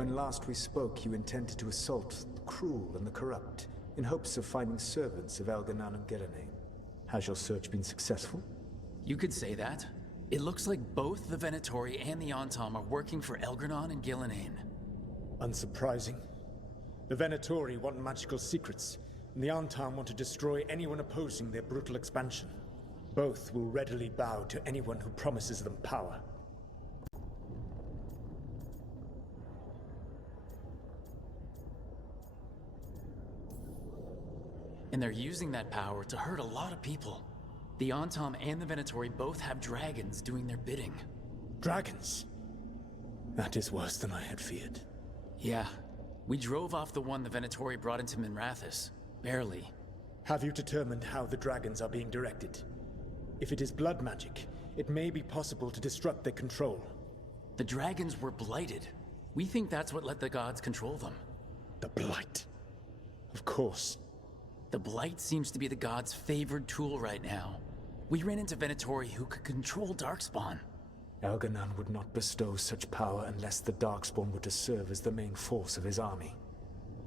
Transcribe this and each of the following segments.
When last we spoke, you intended to assault the cruel and the corrupt, in hopes of finding servants of Elganan and Gillenane. Has your search been successful? You could say that. It looks like both the Venatori and the Antam are working for Elganon and Gillenane. Unsurprising. The Venatori want magical secrets, and the Antam want to destroy anyone opposing their brutal expansion. Both will readily bow to anyone who promises them power. And they're using that power to hurt a lot of people. The Antam and the Venatori both have dragons doing their bidding. Dragons? That is worse than I had feared. Yeah. We drove off the one the Venatori brought into Minrathous. Barely. Have you determined how the dragons are being directed? If it is blood magic, it may be possible to disrupt their control. The dragons were blighted. We think that's what let the gods control them. The Blight. Of course. The Blight seems to be the gods' favored tool right now. We ran into Venatori who could control Darkspawn. Elganan would not bestow such power unless the Darkspawn were to serve as the main force of his army.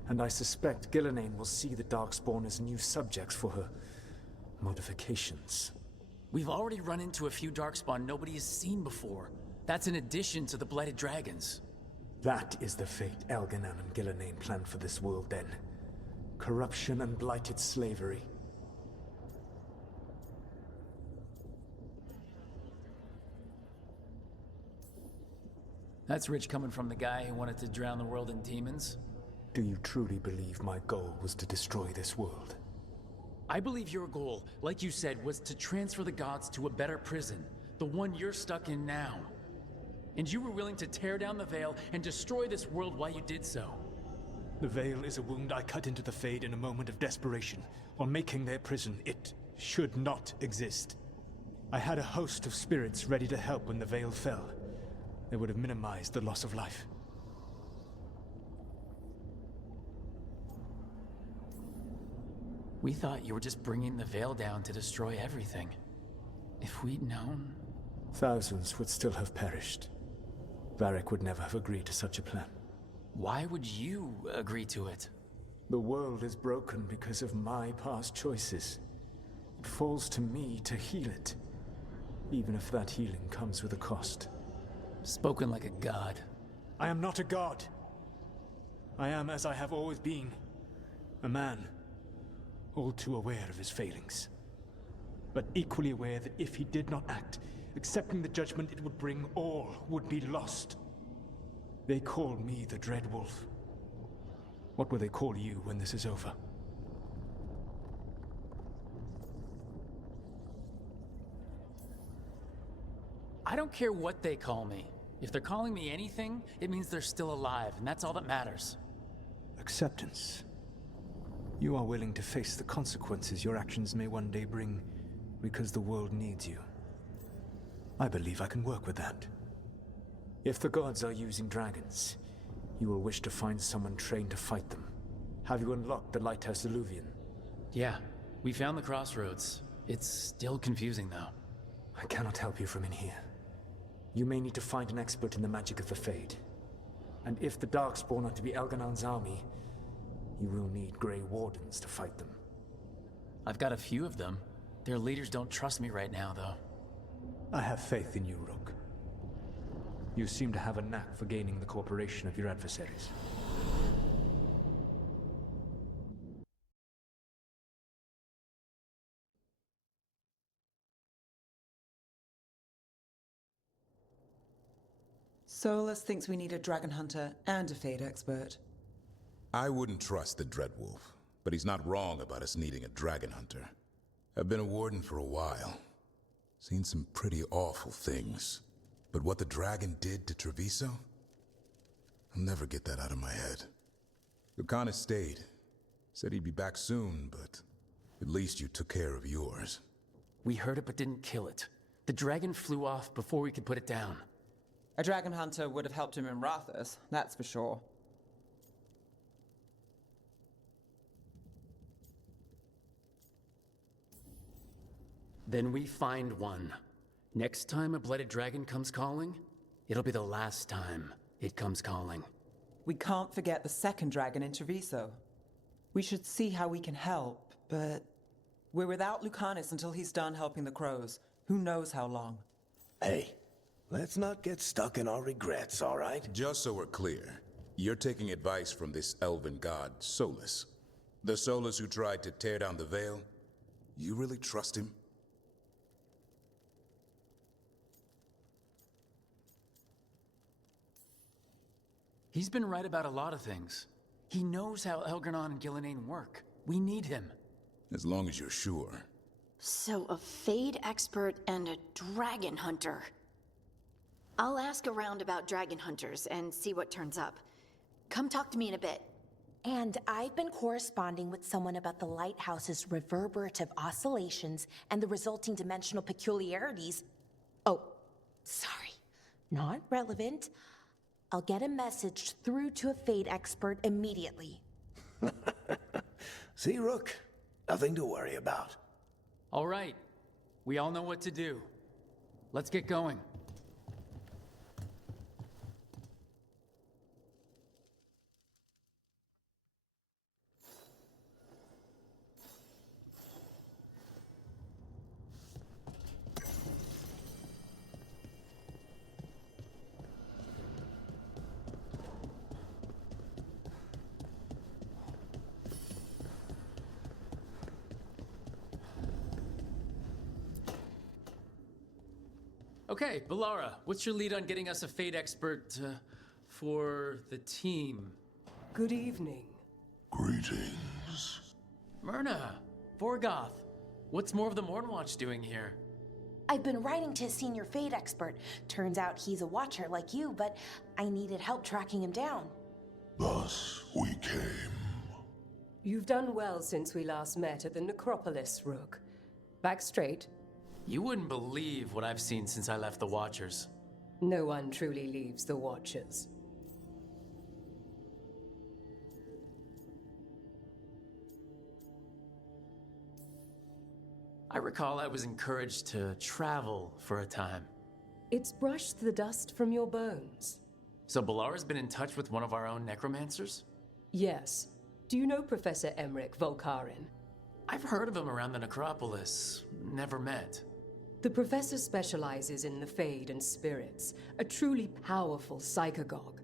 And I suspect Gillenane will see the Darkspawn as new subjects for her modifications. We've already run into a few Darkspawn nobody has seen before. That's in addition to the Blighted Dragons. That is the fate Elganan and Gillenane planned for this world then. Corruption and blighted slavery. That's rich coming from the guy who wanted to drown the world in demons. Do you truly believe my goal was to destroy this world? I believe your goal, like you said, was to transfer the gods to a better prison. The one you're stuck in now. And you were willing to tear down the Veil and destroy this world while you did so. The Veil is a wound I cut into the Fade in a moment of desperation. On making their prison, it should not exist. I had a host of spirits ready to help when the Veil fell. They would have minimized the loss of life. We thought you were just bringing the Veil down to destroy everything. If we'd known... Thousands would still have perished. Varric would never have agreed to such a plan. Why would you agree to it? The world is broken because of my past choices. It falls to me to heal it, even if that healing comes with a cost. Spoken like a god. I am not a god. I am as I have always been. A man, all too aware of his failings. But equally aware that if he did not act, accepting the judgment it would bring, all would be lost. They call me the Dread Wolf. What will they call you when this is over? I don't care what they call me. If they're calling me anything, it means they're still alive, and that's all that matters. Acceptance. You are willing to face the consequences your actions may one day bring because the world needs you. I believe I can work with that. If the gods are using dragons, you will wish to find someone trained to fight them. Have you unlocked the Lighthouse Illuvian? Yeah, we found the crossroads. It's still confusing, though. I cannot help you from in here. You may need to find an expert in the magic of the Fade. And if the Darkspawn are to be Elganan's army, you will need Grey Wardens to fight them. I've got a few of them. Their leaders don't trust me right now, though. I have faith in you, Rook. You seem to have a knack for gaining the cooperation of your adversaries. Solus thinks we need a dragon hunter and a Fade expert. I wouldn't trust the Dreadwolf, but he's not wrong about us needing a dragon hunter. I've been a warden for a while. Seen some pretty awful things. But what the dragon did to Treviso? I'll never get that out of my head. Lucanus stayed. Said he'd be back soon, but at least you took care of yours. We heard it but didn't kill it. The dragon flew off before we could put it down. A dragon hunter would have helped him in Rathus, that's for sure. Then we find one. Next time a blooded dragon comes calling, it'll be the last time it comes calling. we can't forget the second dragon in Treviso. We should see how we can help, but we're without Lucanus until he's done helping the crows. Who knows how long? Hey, let's not get stuck in our regrets, all right? Just so we're clear, you're taking advice from this elven god, Solus. The Solus who tried to tear down the Veil? You really trust him? He's been right about a lot of things. He knows how Elgar'nan and Gillenane work. We need him. As long as you're sure. So a Fade expert and a dragon hunter. I'll ask around about dragon hunters and see what turns up. Come talk to me in a bit. And I've been corresponding with someone about the lighthouse's reverberative oscillations and the resulting dimensional peculiarities. Oh, sorry. Not relevant. I'll get a message through to a Fade expert immediately. See, Rook? Nothing to worry about. All right. We all know what to do. Let's get going. Okay, Balara, what's your lead on getting us a Fade expert for the team? Good evening. Greetings. Myrna, Vorgoth, what's more of the Mornwatch doing here? I've been writing to a senior Fade expert. Turns out he's a watcher like you, but I needed help tracking him down. Thus we came. You've done well since we last met at the Necropolis, Rook. Back straight. You wouldn't believe what I've seen since I left the Watchers. No one truly leaves the Watchers. I recall I was encouraged to travel for a time. It's brushed the dust from your bones. So Balara's been in touch with one of our own necromancers? Yes. Do you know Professor Emmerich Volkarin? I've heard of him around the Necropolis. Never met. The professor specializes in the Fade and spirits, a truly powerful psychagogue.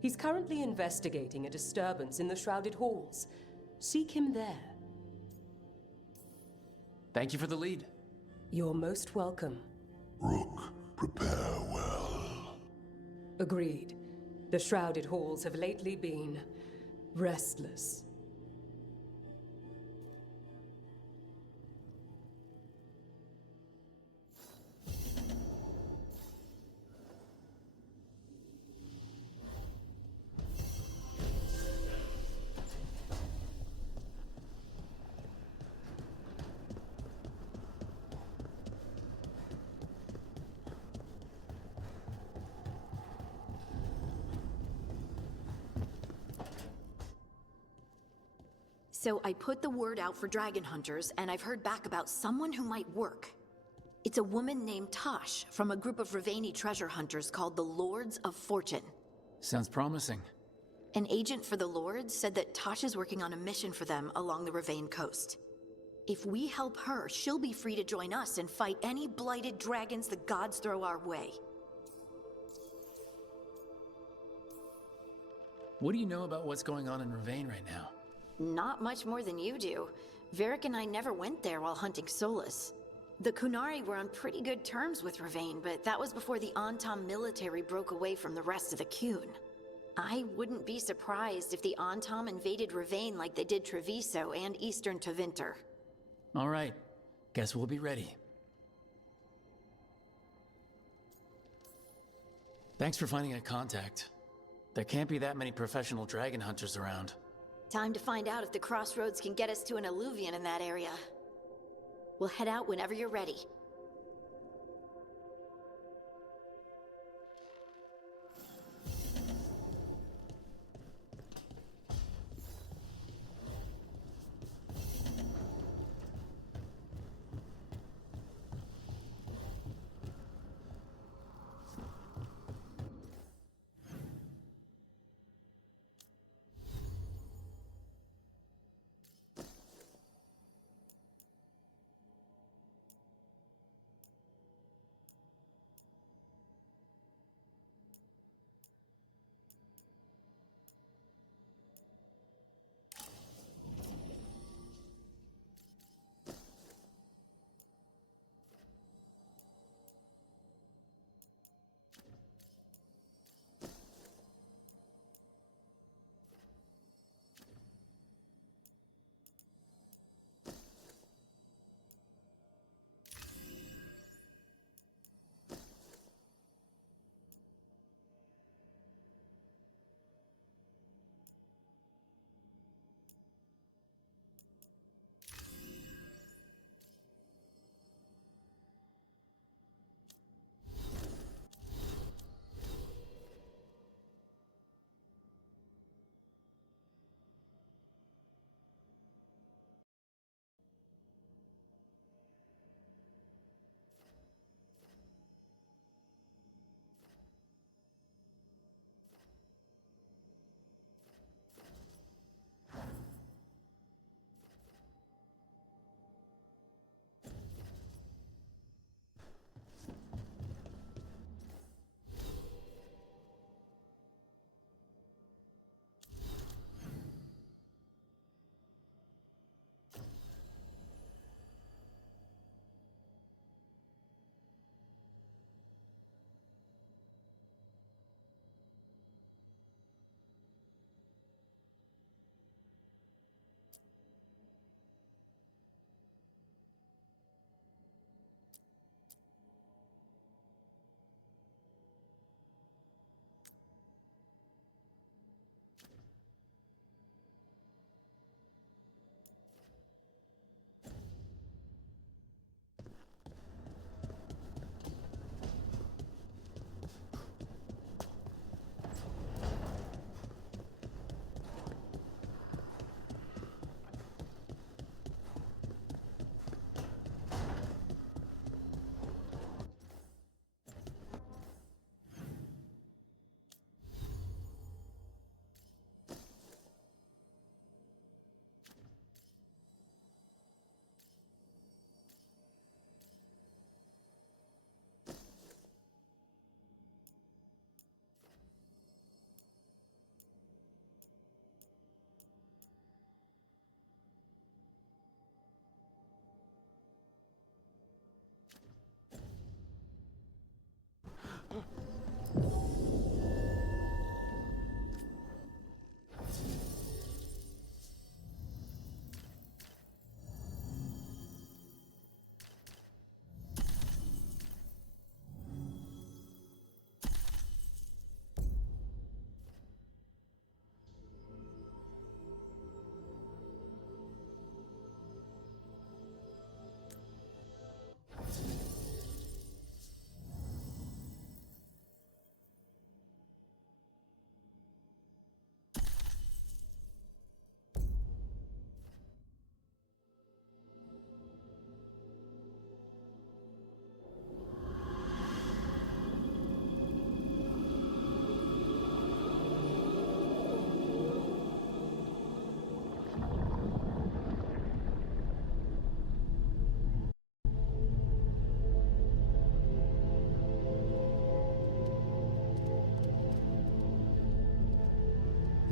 He's currently investigating a disturbance in the Shrouded Halls. Seek him there. Thank you for the lead. You're most welcome. Rook, prepare well. Agreed. The Shrouded Halls have lately been restless. So I put the word out for dragon hunters, and I've heard back about someone who might work. It's a woman named Tosh from a group of Ravani treasure hunters called the Lords of Fortune. Sounds promising. An agent for the Lords said that Tosh is working on a mission for them along the Ravane coast. If we help her, she'll be free to join us and fight any blighted dragons the gods throw our way. What do you know about what's going on in Ravane right now? Not much more than you do. Varric and I never went there while hunting Solus. The Kunari were on pretty good terms with Ravane, but that was before the Antam military broke away from the rest of the Qun. I wouldn't be surprised if the Antam invaded Ravane like they did Treviso and Eastern Tevinter. All right. Guess we'll be ready. Thanks for finding a contact. There can't be that many professional dragon hunters around. Time to find out if the crossroads can get us to an alluvion in that area. We'll head out whenever you're ready.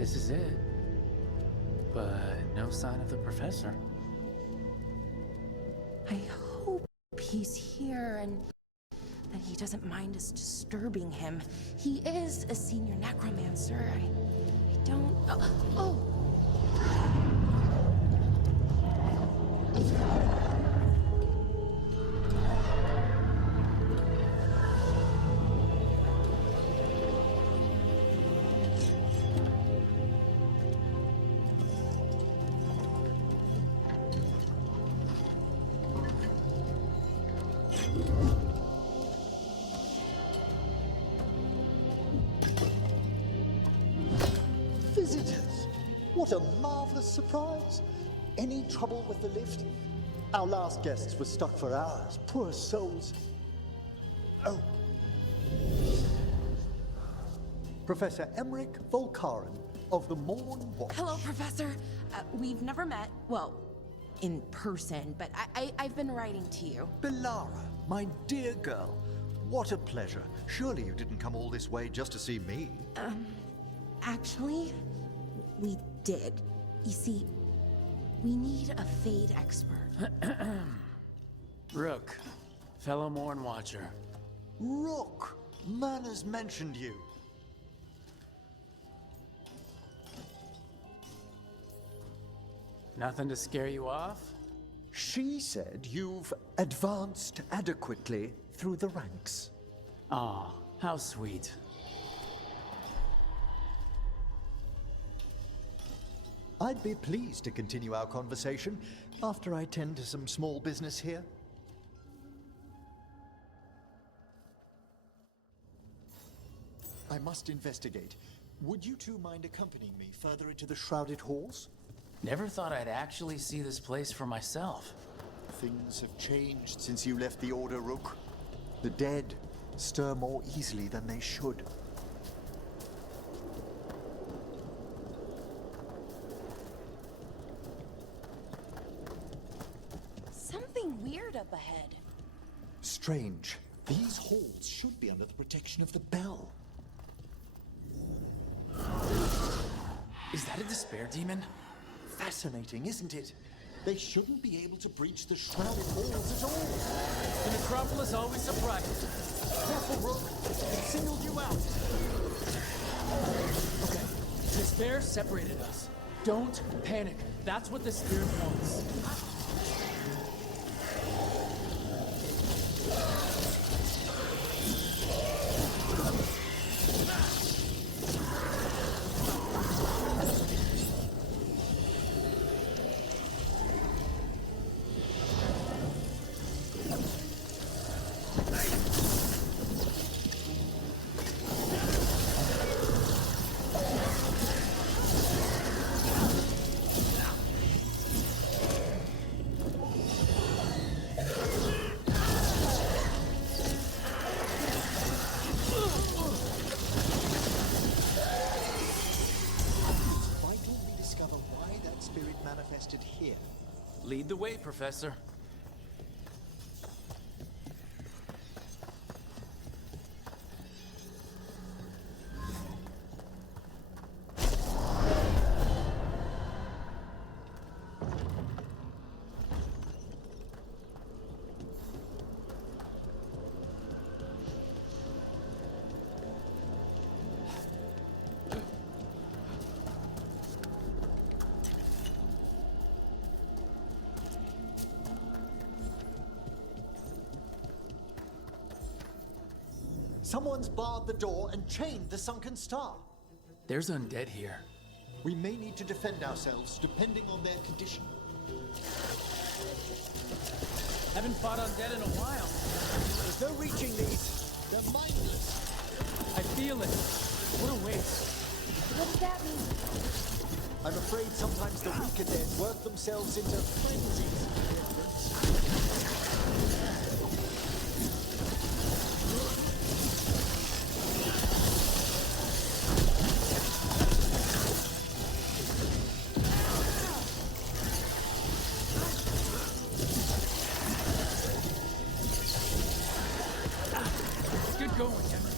This is it. But no sign of the professor. I hope he's here and that he doesn't mind us disturbing him. He is a senior necromancer. I don't... Oh! Visitors! What a marvelous surprise! Any trouble with the lift? Our last guests were stuck for hours. Poor souls. Oh. Professor Emmerich Volkaren of the Morn Watch. Hello, Professor. We've never met, well, in person, but I've been writing to you. Belara, my dear girl. What a pleasure. Surely you didn't come all this way just to see me. Actually, we did. You see, we need a Fade expert. Rook, fellow Morn Watcher. Rook! Manners mentioned you. Nothing to scare you off? She said you've advanced adequately through the ranks. Aw, how sweet. I'd be pleased to continue our conversation after I tend to some small business here. I must investigate. Would you two mind accompanying me further into the Shrouded Halls? Never thought I'd actually see this place for myself. Things have changed since you left the Order, Rook. The dead stir more easily than they should. Something weird up ahead. Strange. These halls should be under the protection of the bell. Is that a despair demon? Fascinating, isn't it? They shouldn't be able to breach the Shrouded Halls at all. The necropolis always surprises. Careful, Rook. It singled you out. Okay, despair separated us. Don't panic. That's what the spirit wants. Manifested here. Lead the way, Professor. Someone's barred the door and chained the sunken star. There's undead here. We may need to defend ourselves depending on their condition. Haven't fought undead in a while. There's no reaching these. They're mindless. I feel it. What a waste. What does that mean? I'm afraid sometimes the weaker dead work themselves into frenzies. Good going, Emma.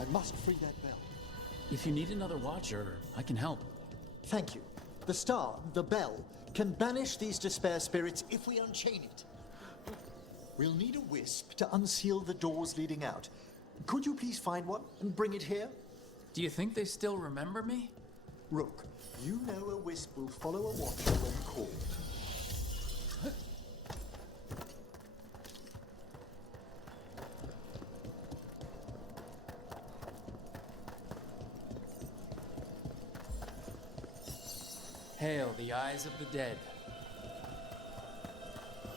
I must free that bell. If you need another watcher, I can help. Thank you. The star, the bell, can banish these despair spirits if we unchain it. We'll need a wisp to unseal the doors leading out. Could you please find one and bring it here? Do you think they still remember me? Rook, you know a wisp will follow a watcher when called. Hail the eyes of the dead.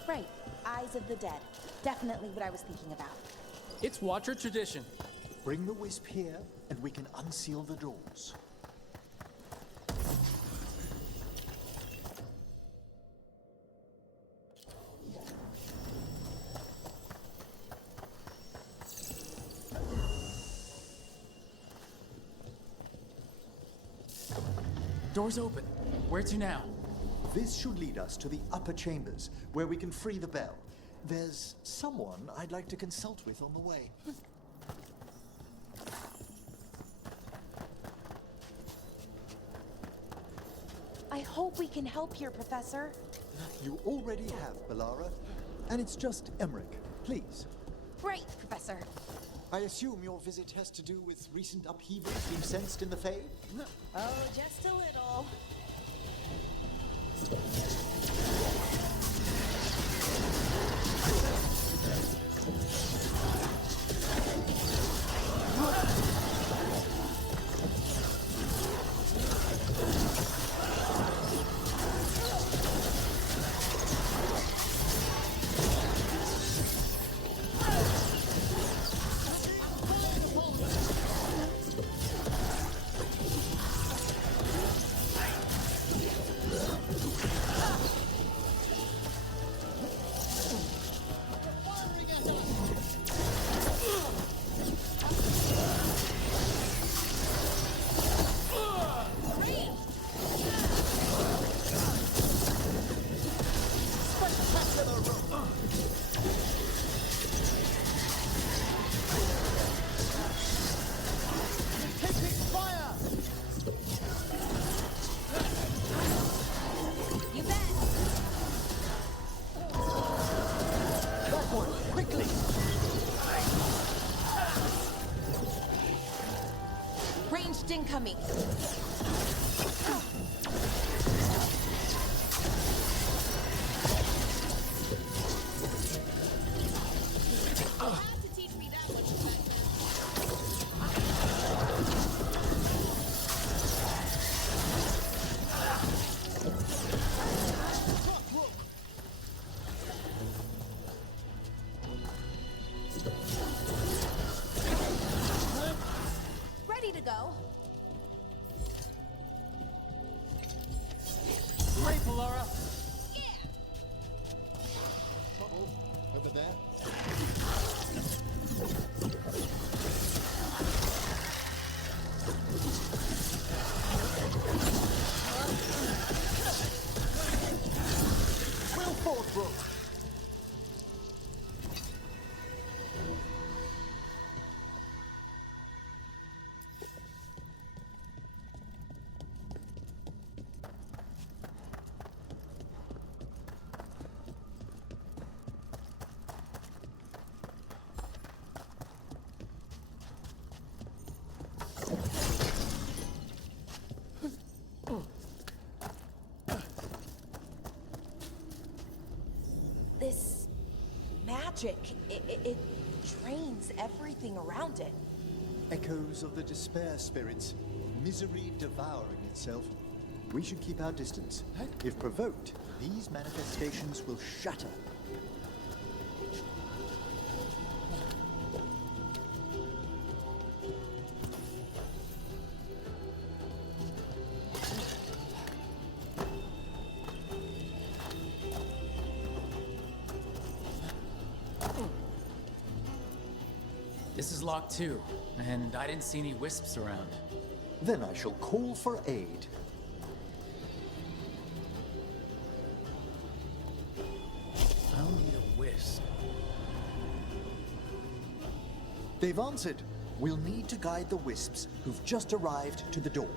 Right, Eyes of the Dead. Definitely what I was thinking about. It's Watcher tradition. Bring the wisp here, and we can unseal the doors. Door's open. Where to now? This should lead us to the upper chambers, where we can free the bell. There's someone I'd like to consult with on the way. I hope we can help here, Professor. You already have, Bellara. And it's just Emmerich. Please. Right, Professor. I assume your visit has to do with recent upheavals we've sensed in the Fae? Oh, just a little. Ranged incoming. Ready to go. Great, Bellara. Uh-oh. Over there. Will forth, Rook. This magic, it drains everything around it. Echoes of the despair spirits, misery devouring itself. We should keep our distance. If provoked, these manifestations will shatter. This is locked too, and I didn't see any wisps around. Then I shall call for aid. I'll need a wisp. They've answered. We'll need to guide the wisps who've just arrived to the door.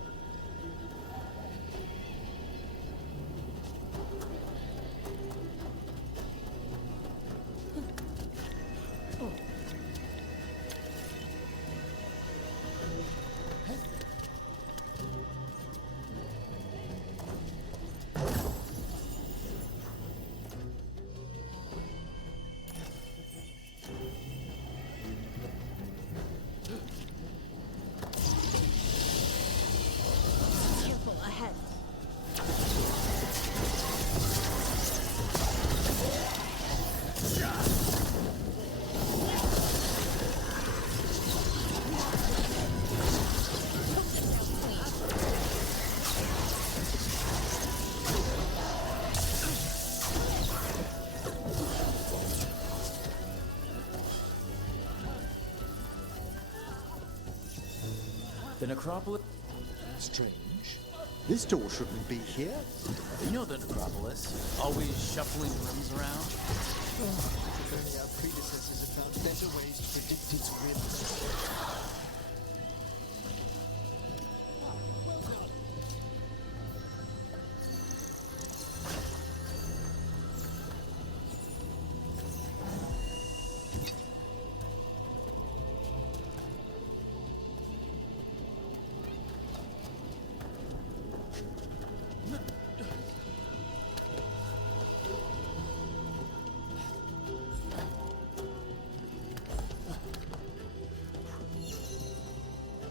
The necropolis? Strange. This door shouldn't be here. You know the necropolis. Always shuffling rooms around. If only our predecessors had found better ways to predict its whims.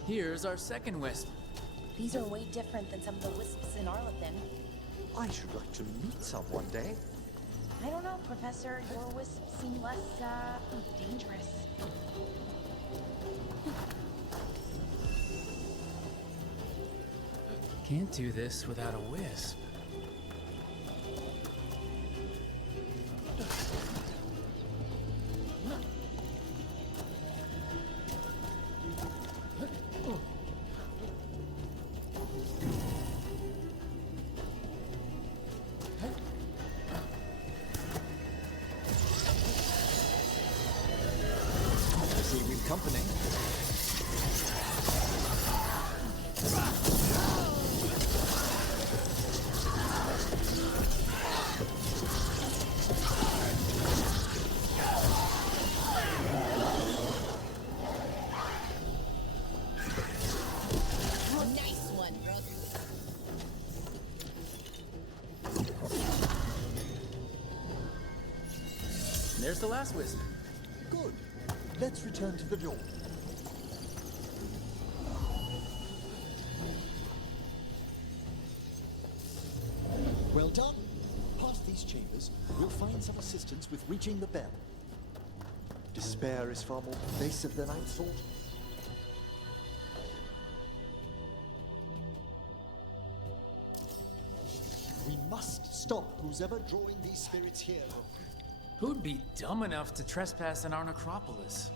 Here's our second wisp. These are way different than some of the wisps in Arlethan. I should like to meet some one day. I don't know, Professor. Your wisps seem less, dangerous. Can't do this without a wisp. See, we've company. Nice one, brother. There's the last wisp. Good. Let's return to the door. Well done. Past these chambers, we'll find some assistance with reaching the bell. Despair is far more pervasive than I'd thought. We must stop who's ever drawing these spirits here. Who'd be dumb enough to trespass in our necropolis?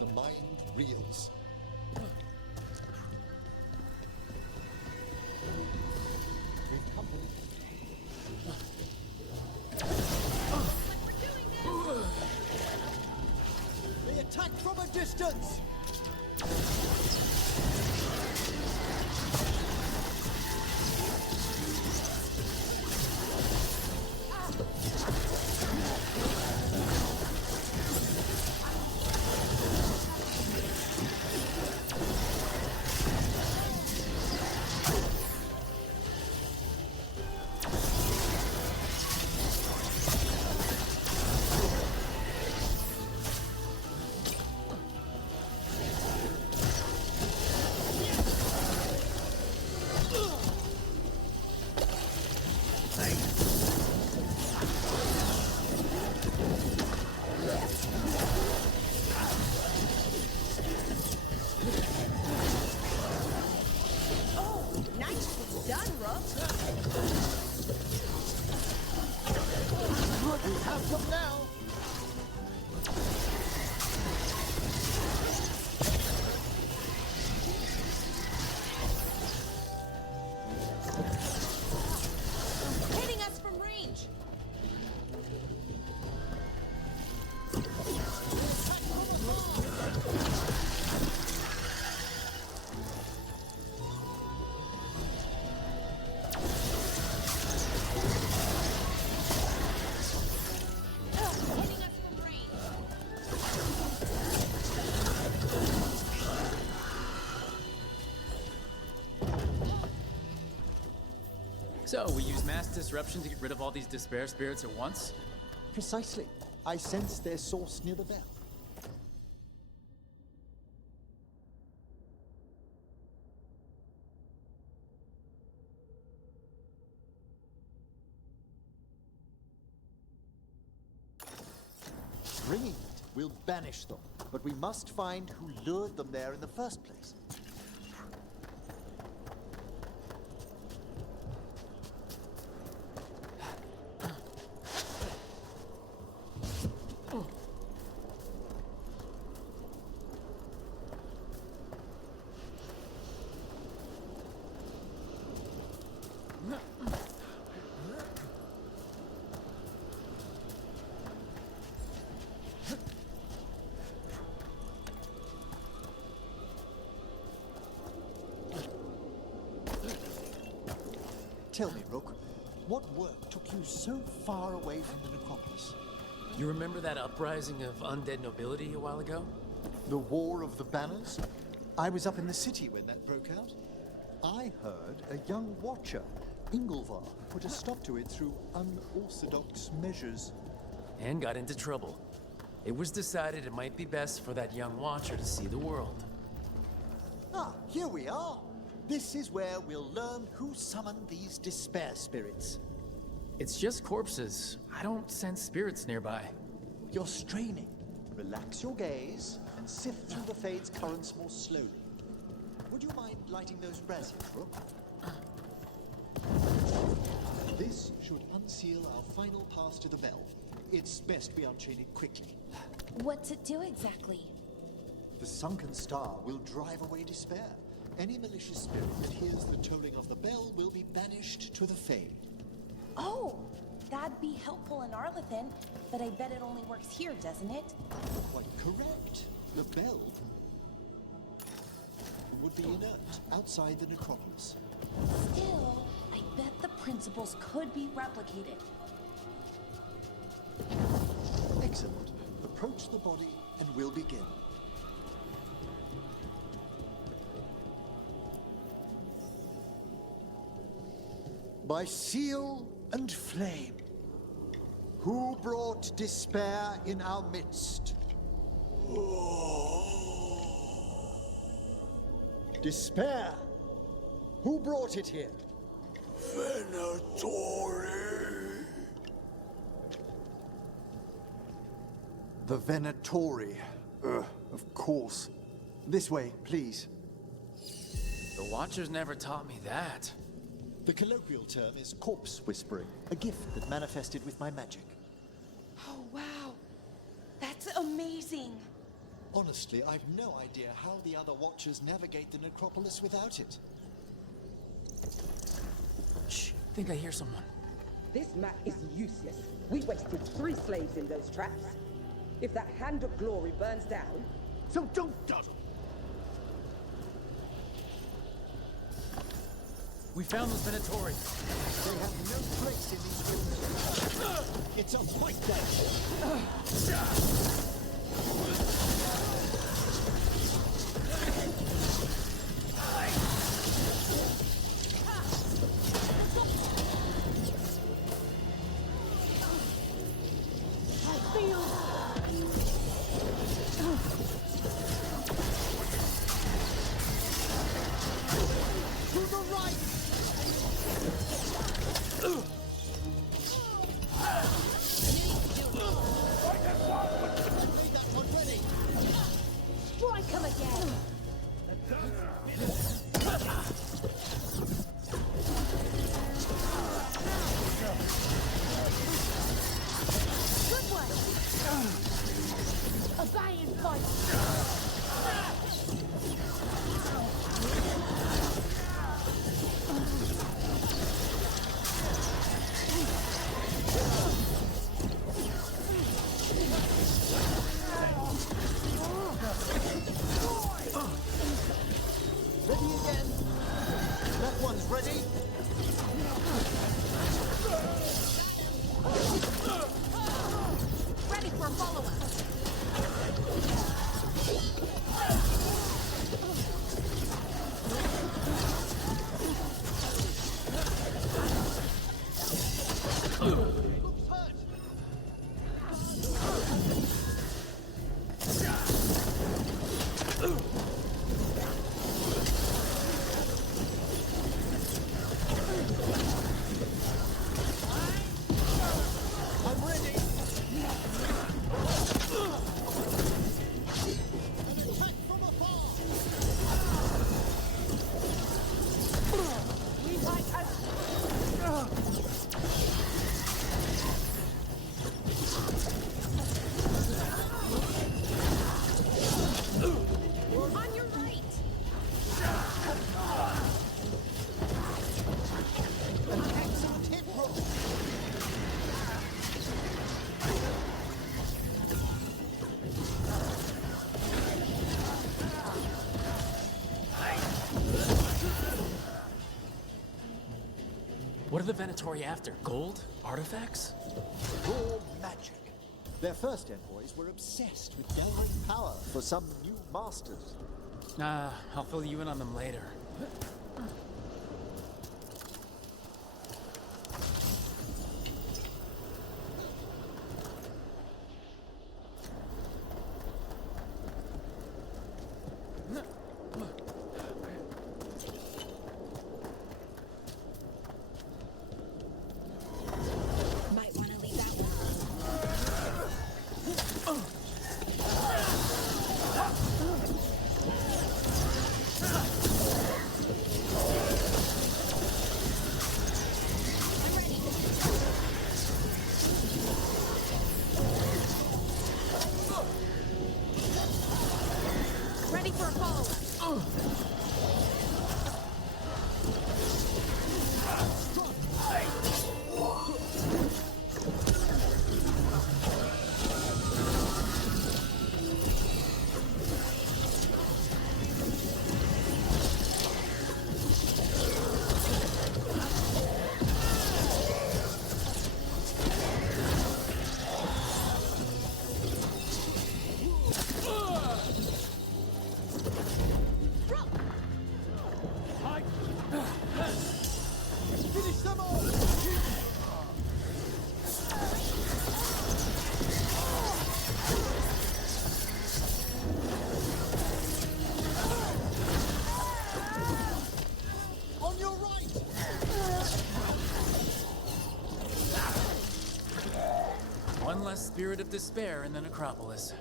The mind reels. We've company. They attack from a distance! So, we use mass disruption to get rid of all these despair spirits at once? Precisely. I sense their source near the bell. Bringing it will banish them, but we must find who lured them there in the first place. Tell me, Rook, what work took you so far away from the necropolis? You remember that uprising of undead nobility a while ago? The War of the Banners? I was up in the city when that broke out. I heard a young watcher, Ingolvar, put a stop to it through unorthodox measures. And got into trouble. It was decided it might be best for that young watcher to see the world. Ah, here we are. This is where we'll learn who summoned these despair spirits. It's just corpses. I don't sense spirits nearby. You're straining. Relax your gaze and sift through the Fade's currents more slowly. Would you mind lighting those braziers, Rook? This should unseal our final pass to the bell. It's best we unchain it quickly. What's it do exactly? The sunken star will drive away despair. Any malicious spirit that hears the tolling of the bell will be banished to the Fade. Oh, that'd be helpful in Arlethan, but I bet it only works here, doesn't it? Quite correct. The bell would be inert outside the necropolis. Still, I bet the principles could be replicated. Excellent. Approach the body and we'll begin. By seal and flame, who brought despair in our midst? Despair? Who brought it here? Venatori. The Venatori. Of course. This way, please. The Watchers never taught me that. The colloquial term is corpse whispering, a gift that manifested with my magic. Oh, wow. That's amazing. Honestly, I've no idea how the other Watchers navigate the necropolis without it. Shh, I think I hear someone. This map is useless. We wasted 3 slaves in those traps. If that Hand of Glory burns down... So don't dawdle! We found those Venatori. They have no place in these rooms. It's a fight then! What are the Venatori after? Gold? Artifacts? Raw magic. Their first envoys were obsessed with gathering power for some new masters. I'll fill you in on them later. Might want to leave that one. I'm ready. Ready for a follow-up. Finish them all! On your right! One less spirit of despair in the necropolis.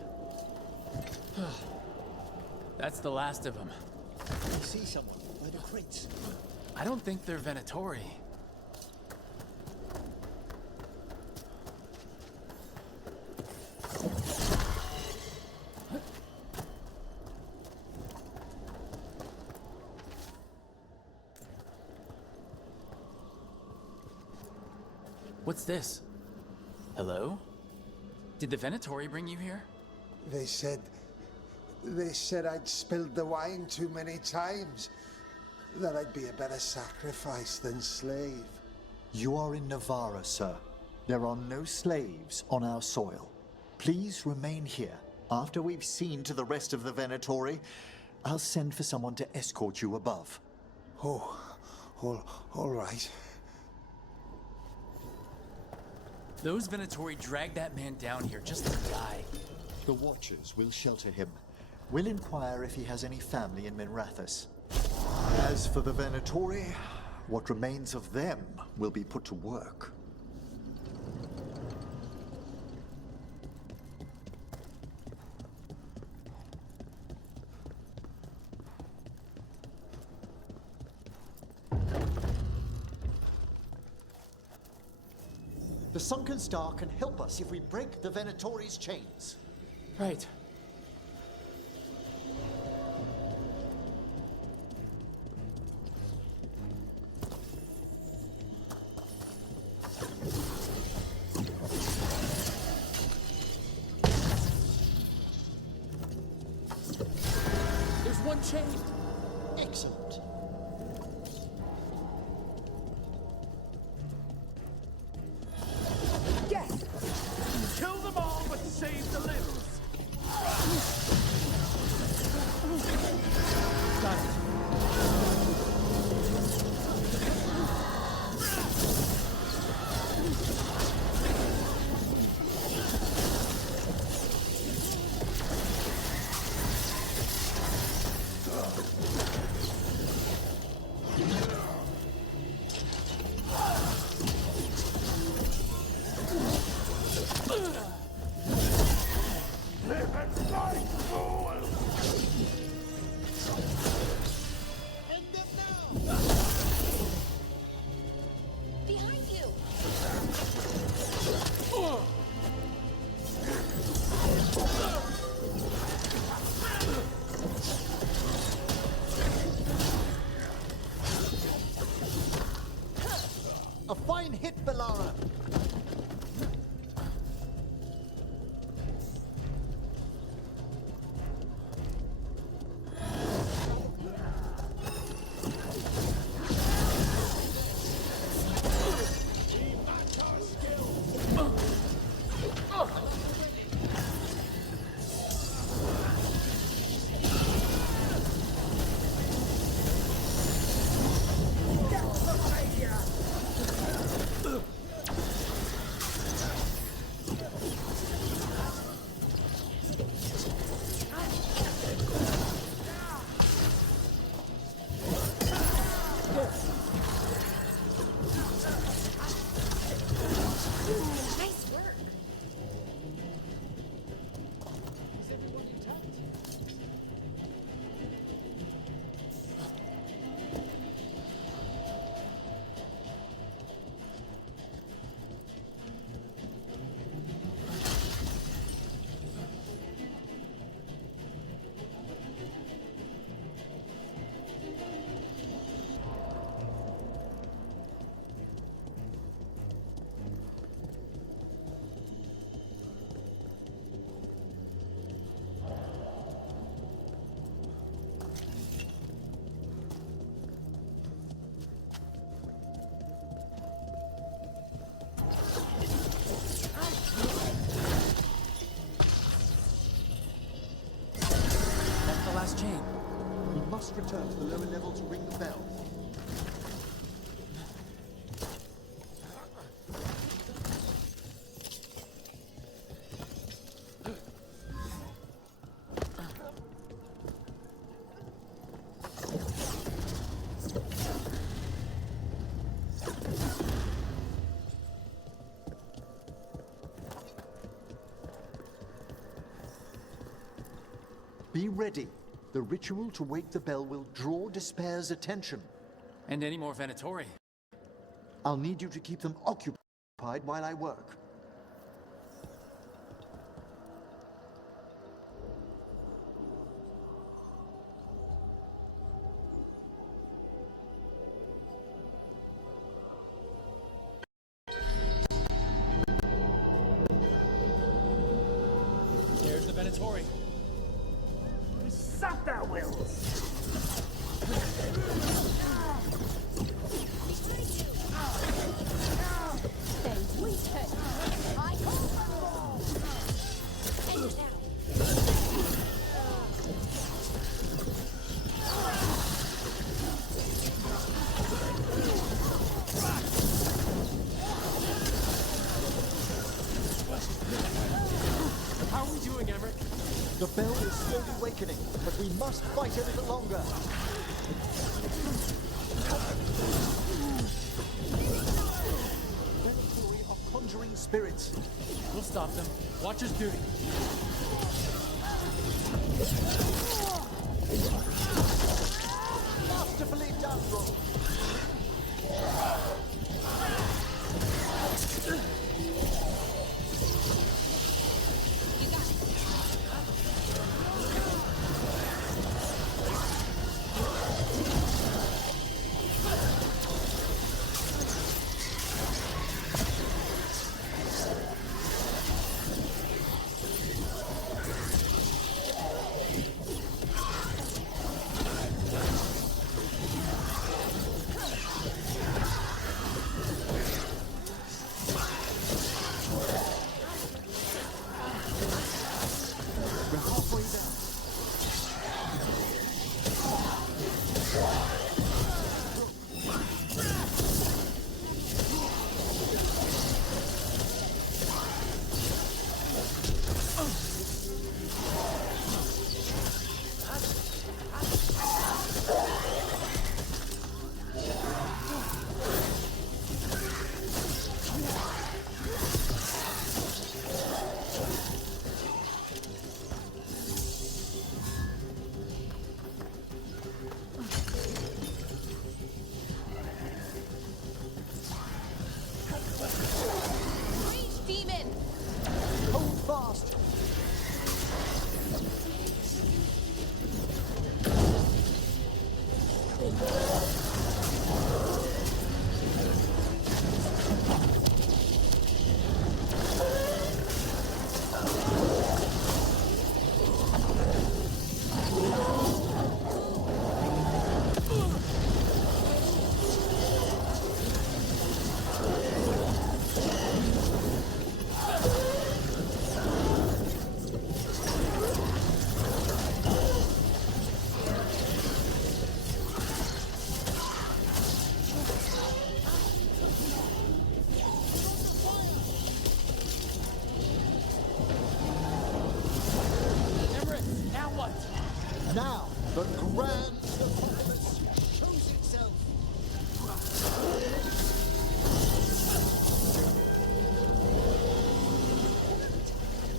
That's the last of them. I see someone by the crates. I don't think they're Venatori. What's this? Hello? Did the Venatori bring you here? They said I'd spilled the wine too many times. That I'd be a better sacrifice than slave. You are in Navarra, sir. There are no slaves on our soil. Please remain here. After we've seen to the rest of the Venatori, I'll send for someone to escort you above. Oh, all right. Those Venatori dragged that man down here just to die. The Watchers will shelter him. We'll inquire if he has any family in Minrathous. As for the Venatori, what remains of them will be put to work. The Sunken Star can help us if we break the Venatori's chains. Right. There's one chain. Excellent. Yes! Kill them all, but save the limbs. Got it. Behind you! A fine hit, Bellara! return to the lower level to ring the bell. Be ready. The ritual to wake the bell will draw Despair's attention. And any more Venatori? I'll need you to keep them occupied while I work. There's the Venatori. Suck their wills! They weaken! I call for more! And now! How are we doing, Emmerich? The bell is slowly awakening, but we must fight a little longer. Venatori are conjuring spirits. We'll stop them. Watcher's duty. Masterfully done, Roll. Now, the grand performance shows itself.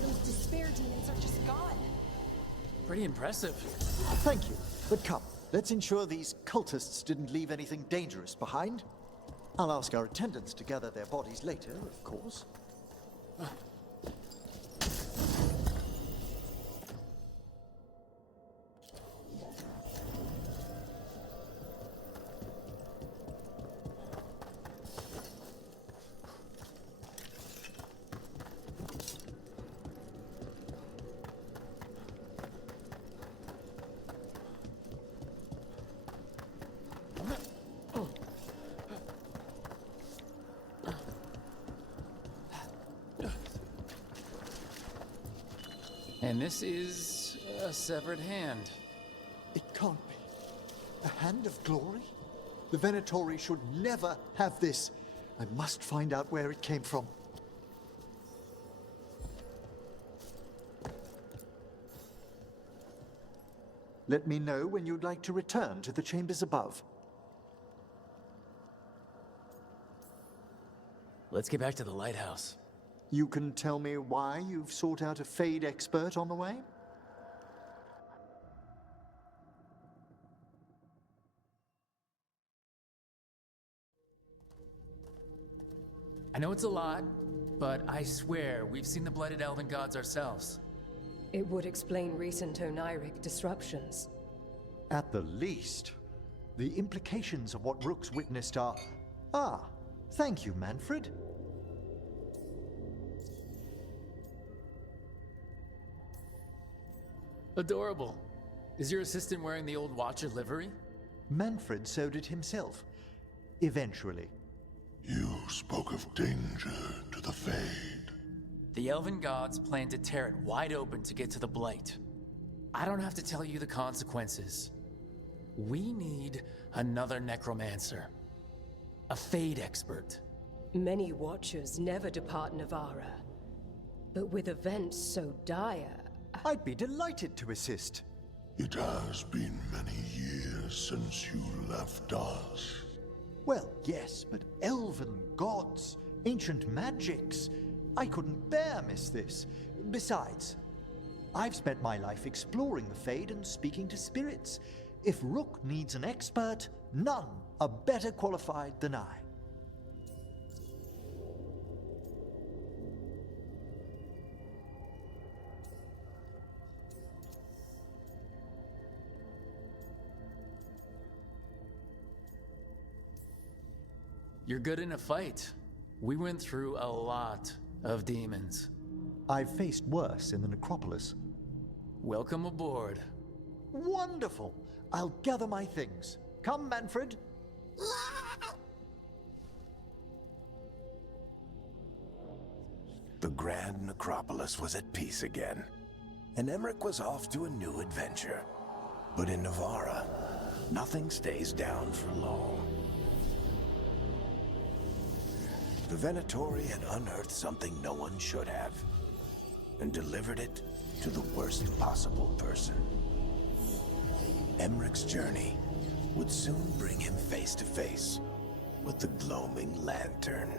Those despair demons are just gone. Pretty impressive. Thank you. But come, let's ensure these cultists didn't leave anything dangerous behind. I'll ask our attendants to gather their bodies later, of course. And this is a severed hand. It can't be. A hand of glory? The Venatori should never have this. I must find out where it came from. Let me know when you'd like to return to the chambers above. Let's get back to the lighthouse. You can tell me why you've sought out a Fade expert on the way? I know it's a lot, but I swear we've seen the Blighted Elven Gods ourselves. It would explain recent Oniric disruptions. At the least. The implications of what Rook's witnessed are... Ah, thank you, Manfred. Adorable. Is your assistant wearing the old Watcher livery? Manfred sewed it himself. Eventually. You spoke of danger to the Fade. The Elven Gods plan to tear it wide open to get to the Blight. I don't have to tell you the consequences. We need another necromancer. A Fade expert. Many Watchers never depart Navarra. But with events so dire... I'd be delighted to assist. It has been many years since you left us. Well, yes, but elven gods, ancient magics. I couldn't bear miss this. Besides, I've spent my life exploring the Fade and speaking to spirits. If Rook needs an expert, none are better qualified than I. You're good in a fight. We went through a lot of demons. I've faced worse in the necropolis. Welcome aboard. Wonderful! I'll gather my things. Come, Manfred. The Grand Necropolis was at peace again, and Emmerich was off to a new adventure. But in Navarra, nothing stays down for long. The Venatori had unearthed something no one should have, and delivered it to the worst possible person. Emmerich's journey would soon bring him face to face with the gloaming lantern.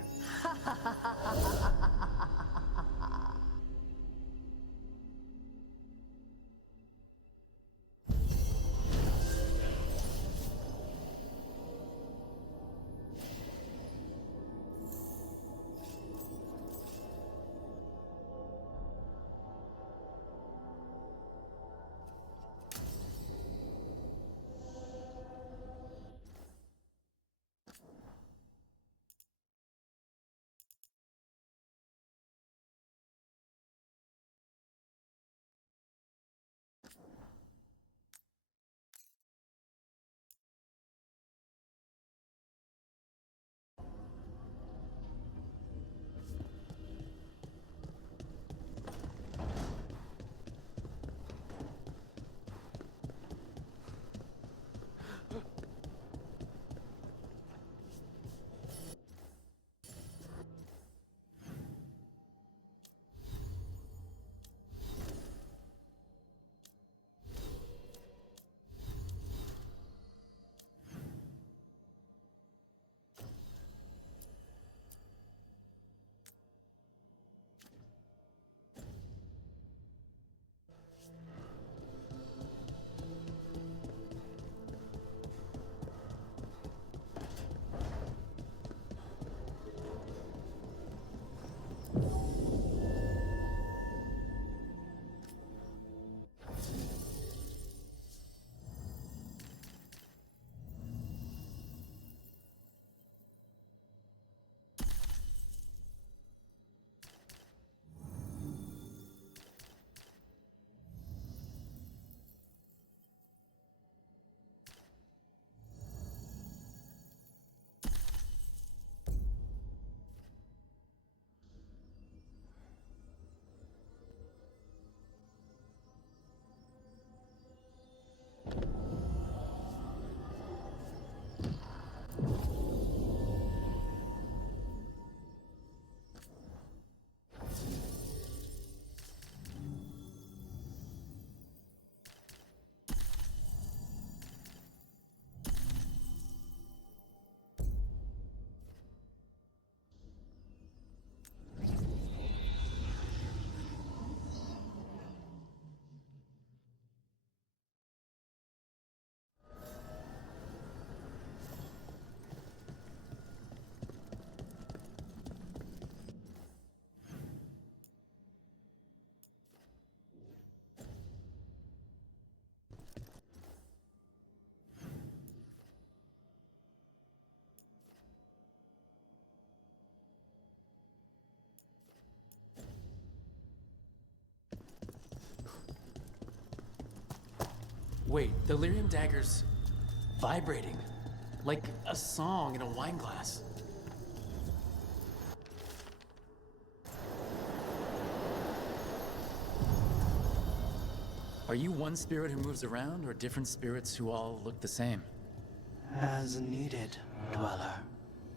Wait, the lyrium dagger's vibrating. Like a song in a wine glass. Are you one spirit who moves around, or different spirits who all look the same? As needed, Dweller.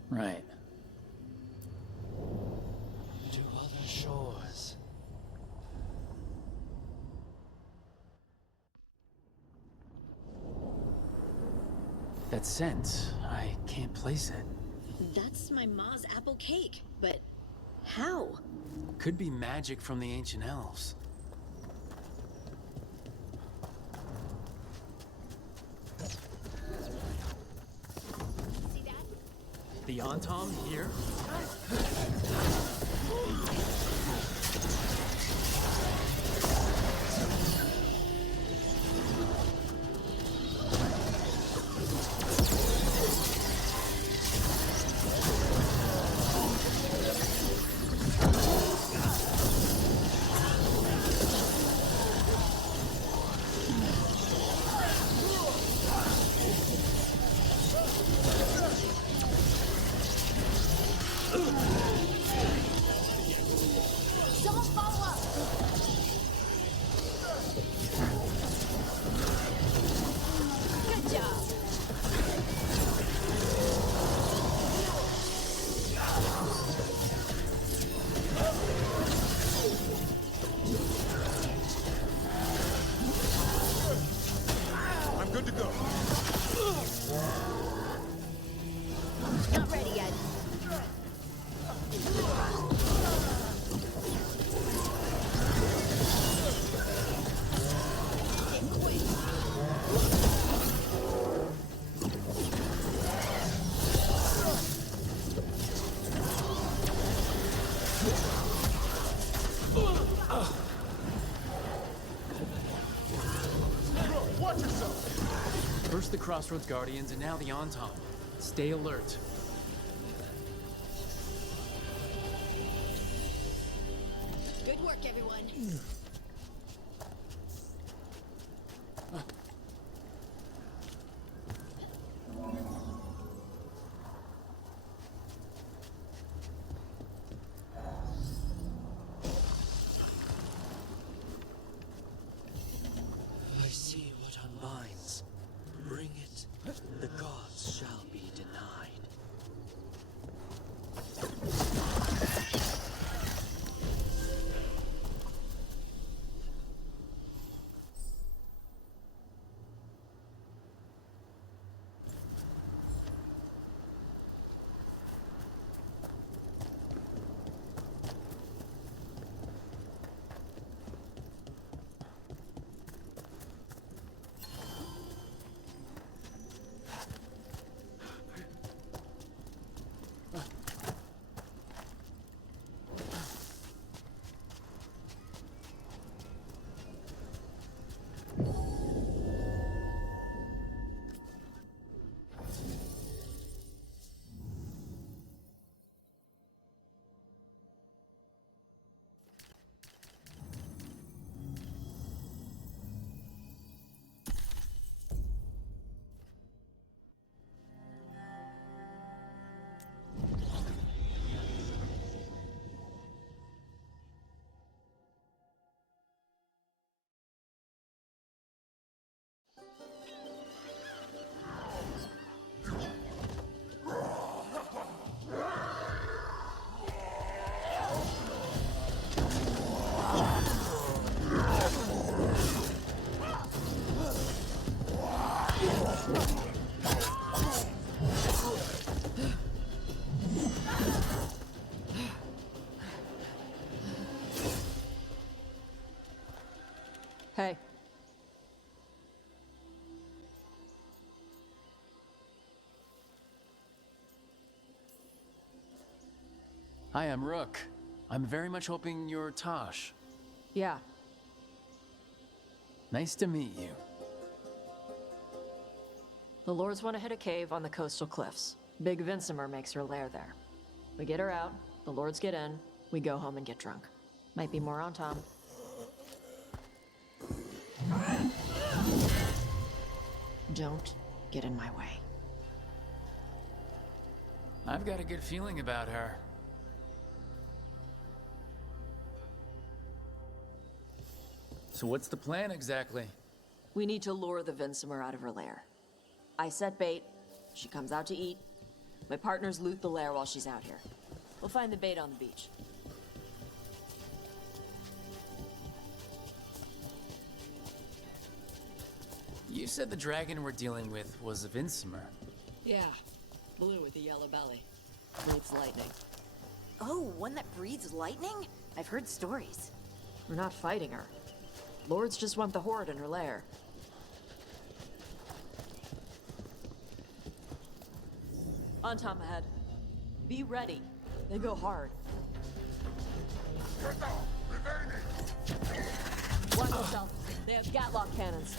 Right. To other shores. That scent, I can't place it. That's my ma's apple cake, but how? Could be magic from the ancient elves. See that? The Antom here? Someone follow up! Good job! I'm good to go. Not ready yet. Watch yourself! First the Crossroads Guardians, and now the Antom. Stay alert. Good work, everyone. I see what unbinds. Bring it. The gods shall be denied. Hey. Hi, I'm Rook. I'm very much hoping you're Tosh. Yeah. Nice to meet you. The Lords want to hit a cave on the coastal cliffs. Big Vincimer makes her lair there. We get her out, the Lords get in, we go home and get drunk. Might be more on Tom. Don't get in my way. I've got a good feeling about her. So what's the plan exactly? We need to lure the Vinsimer out of her lair. I set bait. She comes out to eat. My partners loot the lair while she's out here. We'll find the bait on the beach. You said the dragon we're dealing with was a Vinsimer. Yeah. Blue with a yellow belly. Breathes lightning. Oh, one that breathes lightning? I've heard stories. We're not fighting her. Lords just want the horde in her lair. On Tom ahead. Be ready. They go hard. Watch yourself. They have Gatlock cannons.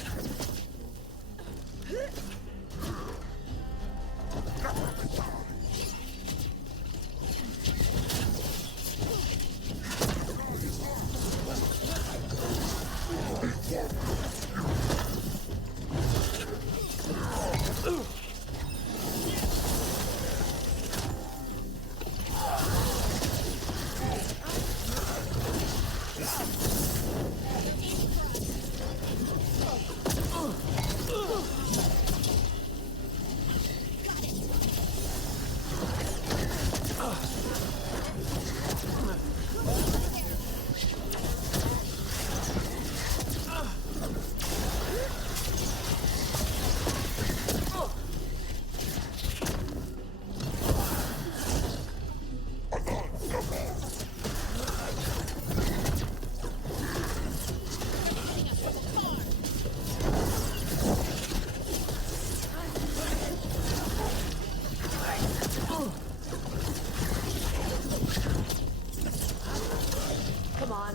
Come on,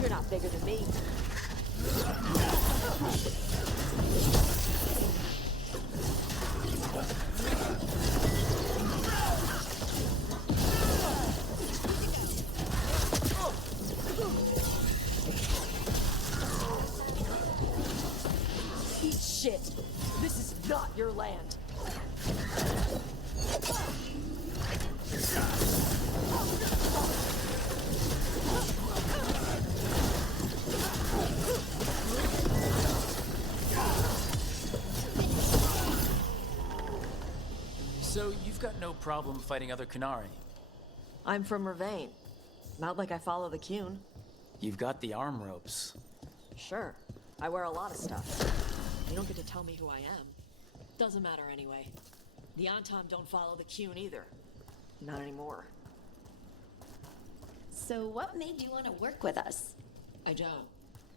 you're not bigger than me. Eat shit. This is not your land. So you've got no problem fighting other Kunari? I'm from Ravain. Not like I follow the Qun. You've got the arm ropes. Sure. I wear a lot of stuff. You don't get to tell me who I am. Doesn't matter anyway. The Antom don't follow the Qun either. Not anymore. So what made you want to work with us? I don't.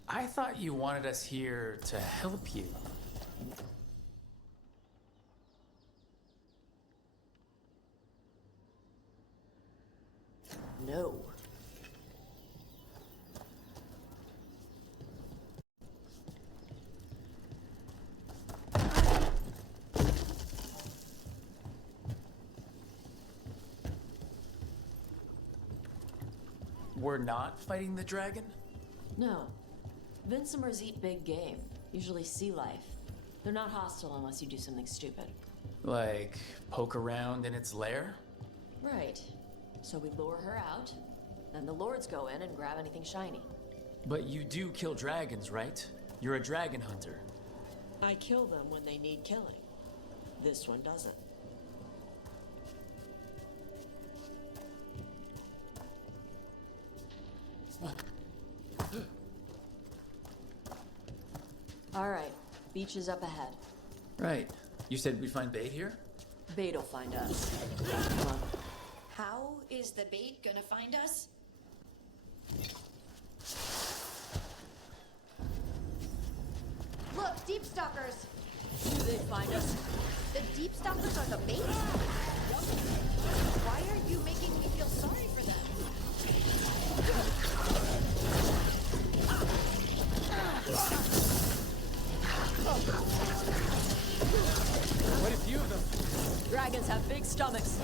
I thought you wanted us here to help you. No. We're not fighting the dragon? No. Vinsimers eat big game, usually sea life. They're not hostile unless you do something stupid. Like, poke around in its lair? Right. So we lure her out, then the lords go in and grab anything shiny. But you do kill dragons, right? You're a dragon hunter. I kill them when they need killing. This one doesn't. All right, beach is up ahead. Right. You said we'd find bait here? Bait'll find us. Come on. How is the bait gonna find us? Look, deep stalkers. Knew they'd find us. The deep stalkers are the bait? Why are you making me feel sorry for them? Quite a few of them. Dragons have big stomachs.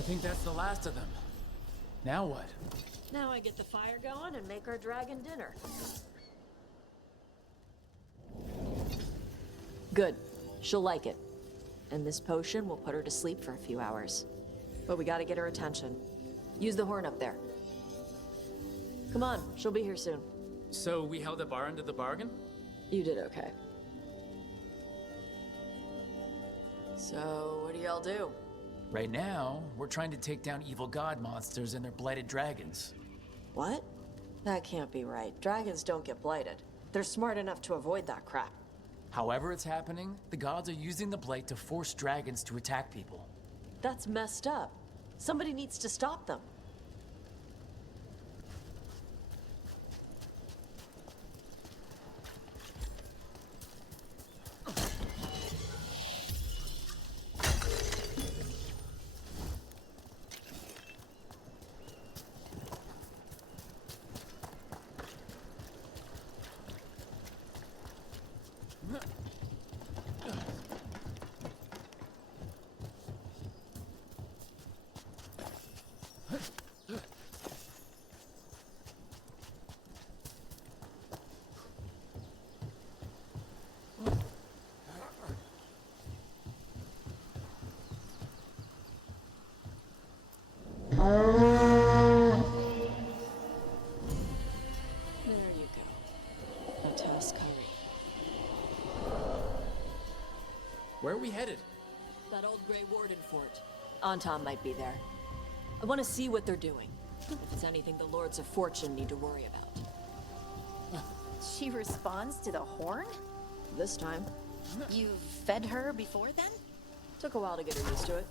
I think that's the last of them. Now what? Now I get the fire going and make our dragon dinner. Good. She'll like it. And this potion will put her to sleep for a few hours. But we gotta get her attention. Use the horn up there. Come on, she'll be here soon. So we held up our end of the bargain? You did okay. So, what do y'all do? Right now, we're trying to take down evil god monsters and their blighted dragons. What? That can't be right. Dragons don't get blighted. They're smart enough to avoid that crap. However it's happening, the gods are using the blight to force dragons to attack people. That's messed up. Somebody needs to stop them. Where are we headed? That old Grey Warden fort. Anton might be there. I want to see what they're doing. If it's anything the Lords of Fortune need to worry about. She responds to the horn? This time. You've fed her before then? Took a while to get her used to it.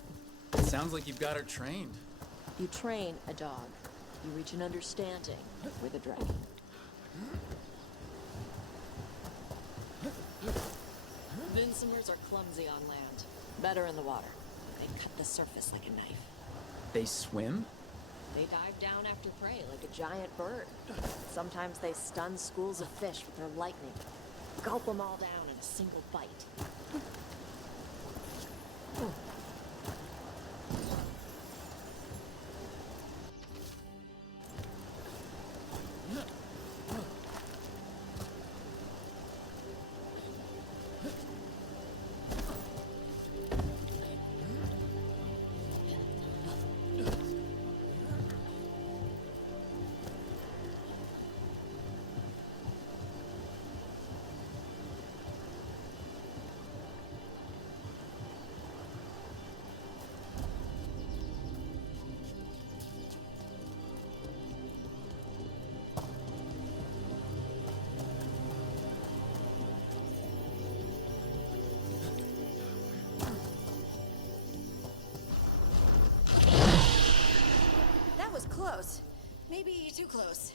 Sounds like you've got her trained. You train a dog. You reach an understanding with a dragon. Vincimers are clumsy on land. Better in the water. They cut the surface like a knife. They swim? They dive down after prey like a giant bird. Sometimes they stun schools of fish with their lightning. Gulp them all down in a single bite. Close. Maybe too close.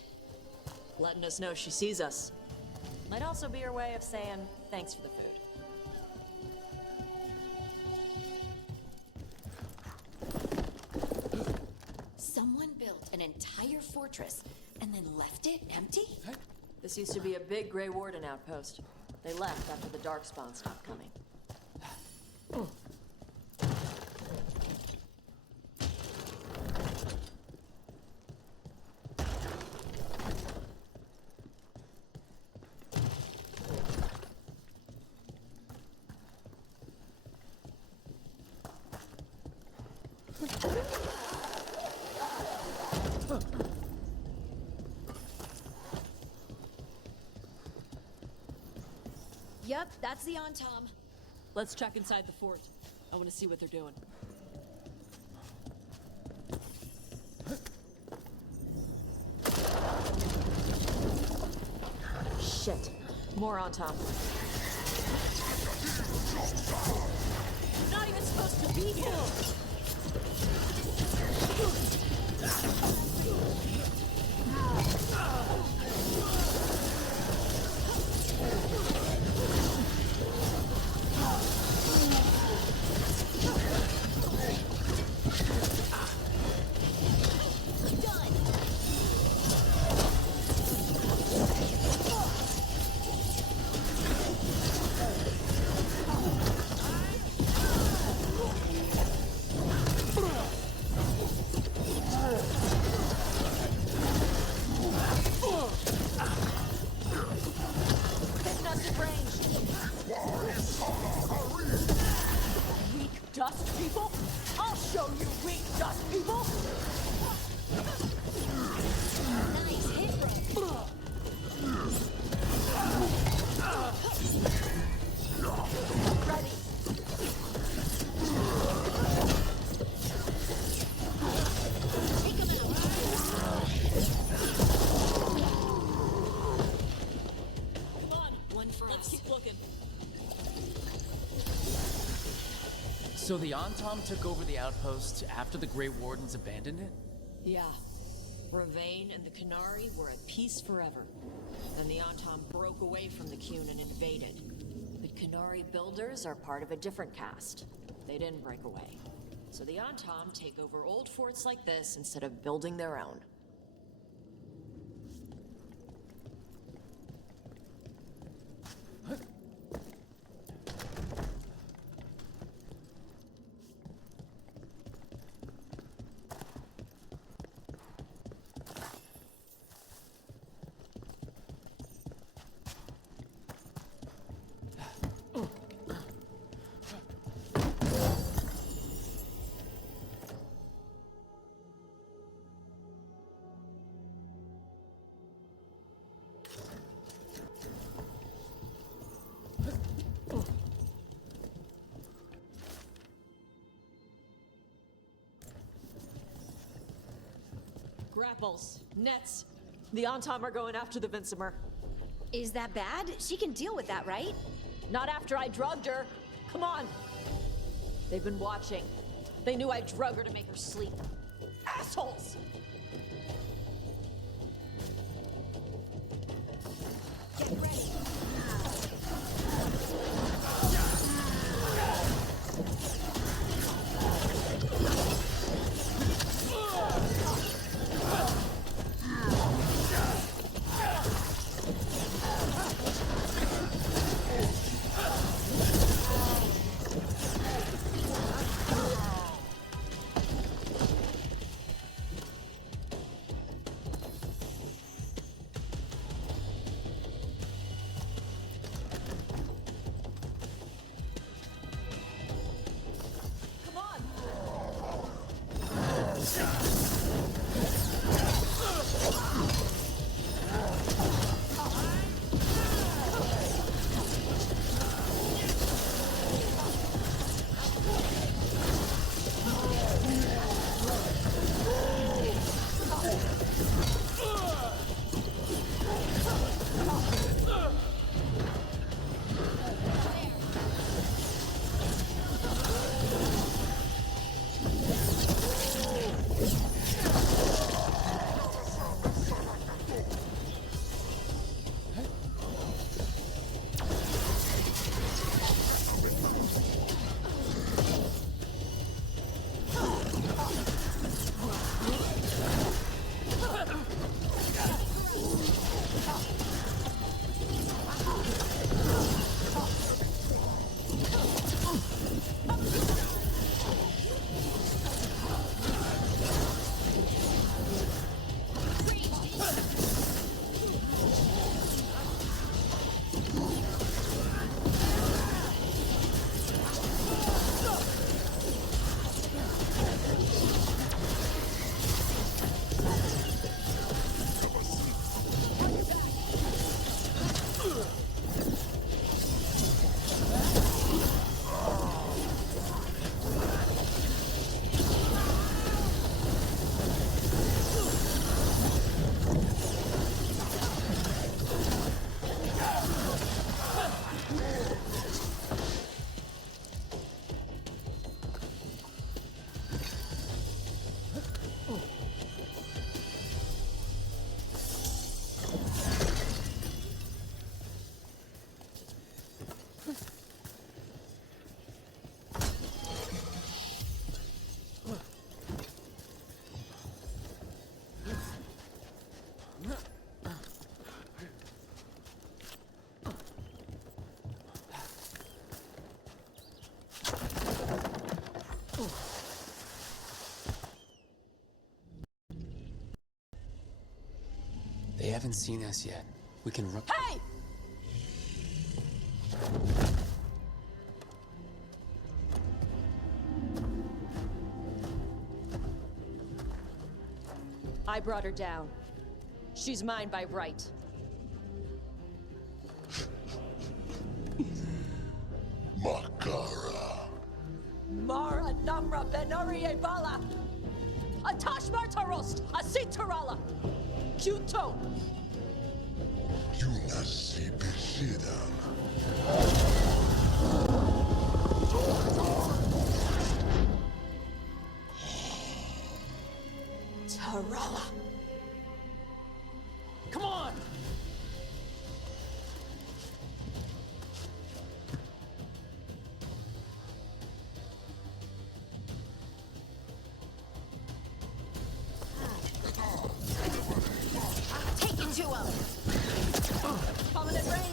Letting us know she sees us. Might also be her way of saying thanks for the food. Someone built an entire fortress and then left it empty? This used to be a big Grey Warden outpost. They left after the Darkspawn stopped coming. Yep, that's the Antom. Let's check inside the fort. I want to see what they're doing. Shit. More on top. You're not even supposed to be here! I'll show you weak dust people! Nice hit, bro. Ready. Take him out. Come on, one for Let's keep looking. So the Antom took over the outpost after the Grey Wardens abandoned it? Yeah. Ravain and the Qunari were at peace forever. Then the Antom broke away from the Qun and invaded. But Qunari builders are part of a different caste. They didn't break away. So the Antom take over old forts like this instead of building their own. Grapples, nets. The Antom are going after the Vincimer. Is that bad? She can deal with that, right? Not after I drugged her. Come on. They've been watching. They knew I drug her to make her sleep. Assholes! Get ready. They haven't seen us yet. We can run. Hey! I brought her down. She's mine by right. Makara. Mara Namra Benori Bala! Atash Martarost! Asitarala! Kyuto! Yunasi Bishidam. Tarala! Come on! Take it to him! Coming at range!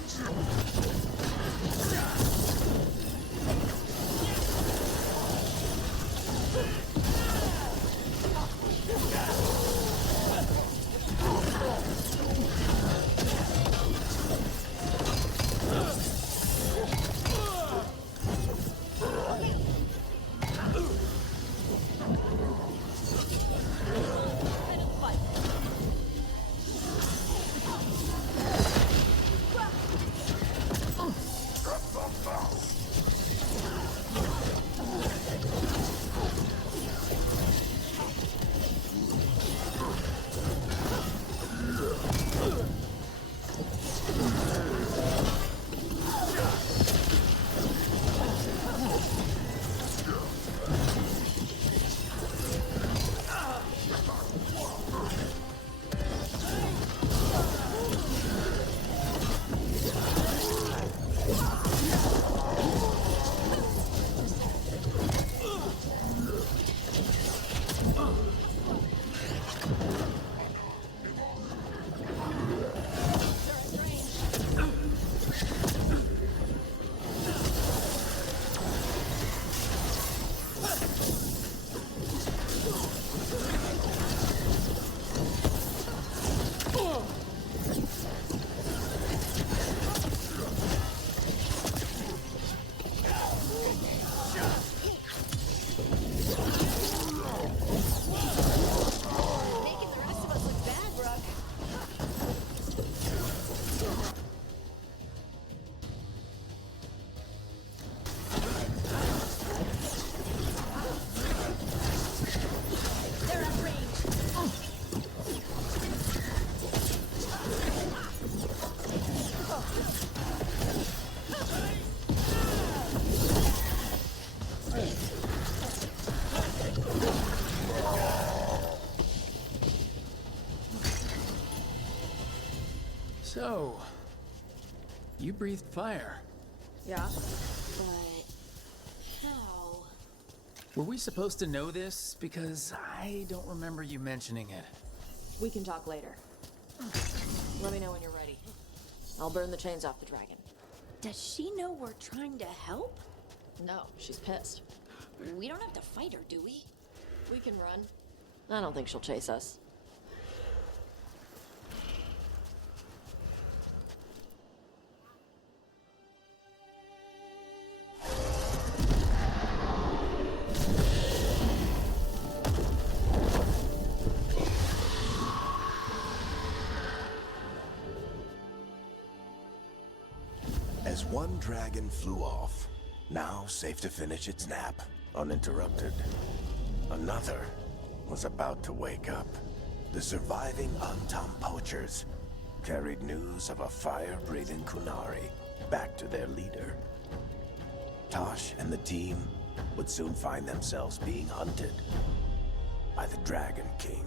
So, you breathed fire. Yeah? But... how? Were we supposed to know this? Because I don't remember you mentioning it. We can talk later. Let me know when you're ready. I'll burn the chains off the dragon. Does she know we're trying to help? No, she's pissed. We don't have to fight her, do we? We can run. I don't think she'll chase us. As one dragon flew off, now safe to finish its nap, uninterrupted, another was about to wake up. The surviving Antam poachers carried news of a fire-breathing Kunari back to their leader. Tosh and the team would soon find themselves being hunted by the Dragon King.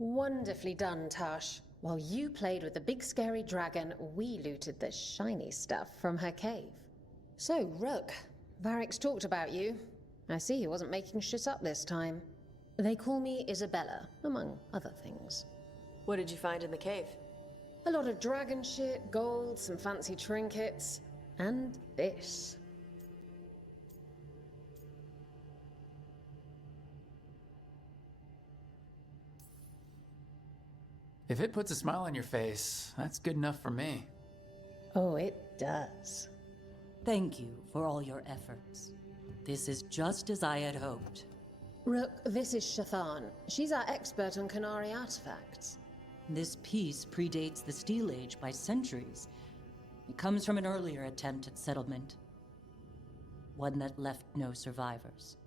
Wonderfully done, Tash. While you played with the big scary dragon, we looted the shiny stuff from her cave. So, Rook, Varric's talked about you. I see he wasn't making shit up this time. They call me Isabella, among other things. What did you find in the cave? A lot of dragon shit, gold, some fancy trinkets, and this. If it puts a smile on your face, that's good enough for me. Oh, it does. Thank you for all your efforts. This is just as I had hoped. Rook, this is Shathan. She's our expert on Qunari artifacts. This piece predates the Steel Age by centuries. It comes from an earlier attempt at settlement. One that left no survivors.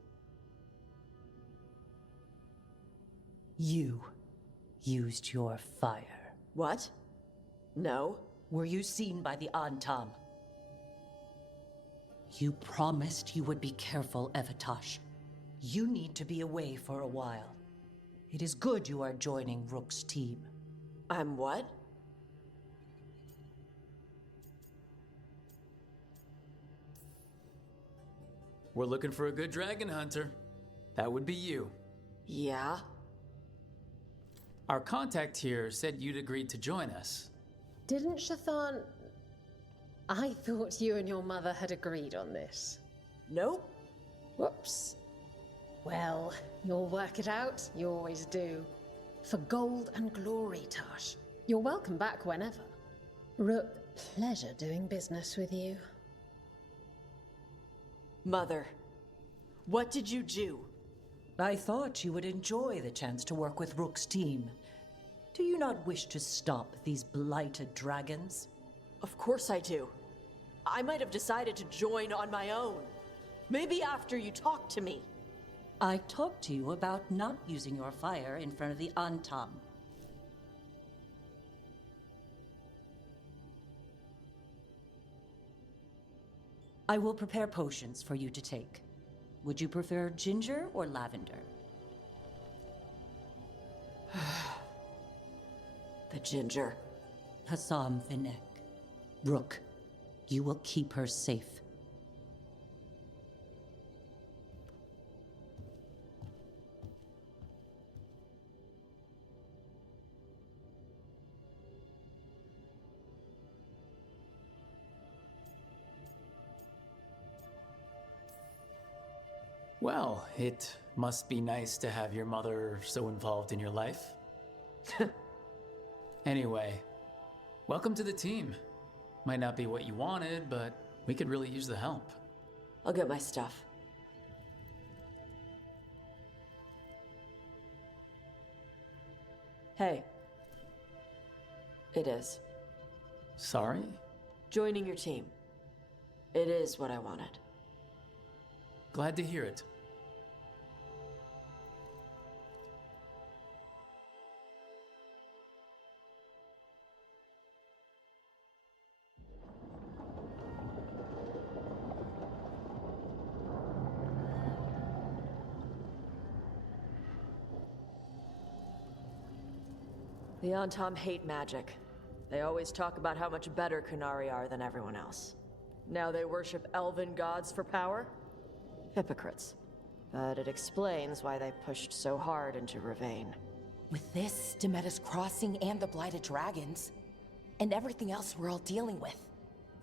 You used your fire. What? No. Were you seen by the Antam? You promised you would be careful, Evatosh. You need to be away for a while. It is good you are joining Rook's team. I'm what? We're looking for a good dragon hunter. That would be you. Yeah? Our contact here said you'd agreed to join us. Didn't Shathan... I thought you and your mother had agreed on this. Nope. Whoops. Well, you'll work it out. You always do. For gold and glory, Tosh. You're welcome back whenever. Rook, pleasure doing business with you. Mother, what did you do? I thought you would enjoy the chance to work with Rook's team. Do you not wish to stop these blighted dragons? Of course I do. I might have decided to join on my own. Maybe after you talked to me. I talked to you about not using your fire in front of the Antam. I will prepare potions for you to take. Would you prefer ginger or lavender? The ginger. Hassam Vinek. Rook, you will keep her safe. Well, it must be nice to have your mother so involved in your life. Anyway, welcome to the team. Might not be what you wanted, but we could really use the help. I'll get my stuff. Hey. It is. Sorry? Joining your team. It is what I wanted. Glad to hear it. The Antam hate magic. They always talk about how much better Qunari are than everyone else. Now they worship elven gods for power? Hypocrites. But it explains why they pushed so hard into Ravain. With this, Demeter's Crossing and the Blighted Dragons, and everything else we're all dealing with,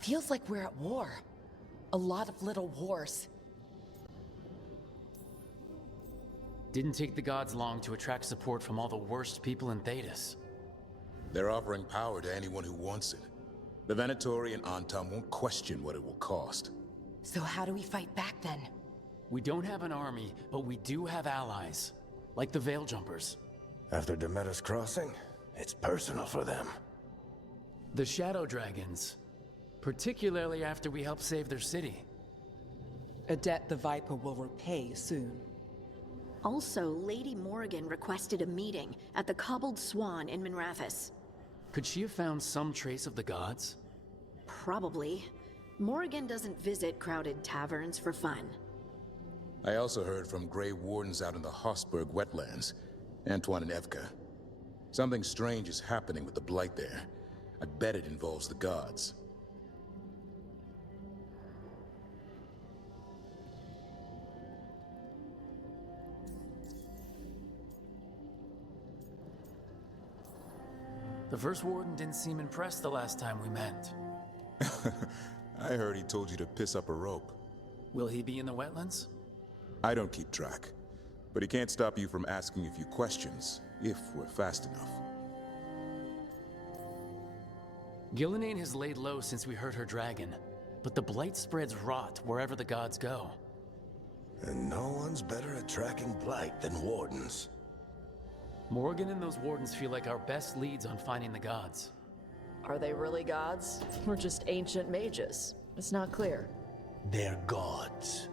feels like we're at war. A lot of little wars. Didn't take the gods long to attract support from all the worst people in Thedas. They're offering power to anyone who wants it. The Venatori and Antam won't question what it will cost. So how do we fight back then? We don't have an army, but we do have allies. Like the Veil Jumpers. After Demeter's Crossing, it's personal for them. The Shadow Dragons. Particularly after we helped save their city. A debt the Viper will repay soon. Also, Lady Morrigan requested a meeting at the Cobbled Swan in Minrathous. Could she have found some trace of the gods? Probably. Morrigan doesn't visit crowded taverns for fun. I also heard from Grey Wardens out in the Hossberg wetlands, Antoine and Evka. Something strange is happening with the Blight there. I bet it involves the gods. The First Warden didn't seem impressed the last time we met. I heard he told you to piss up a rope. Will he be in the wetlands? I don't keep track, but he can't stop you from asking a few questions, if we're fast enough. Gillenane has laid low since we heard her dragon. but the blight spreads rot wherever the gods go. And no one's better at tracking blight than wardens. Morgan and those wardens feel like our best leads on finding the gods. Are they really gods? Or just ancient mages? It's not clear. They're gods.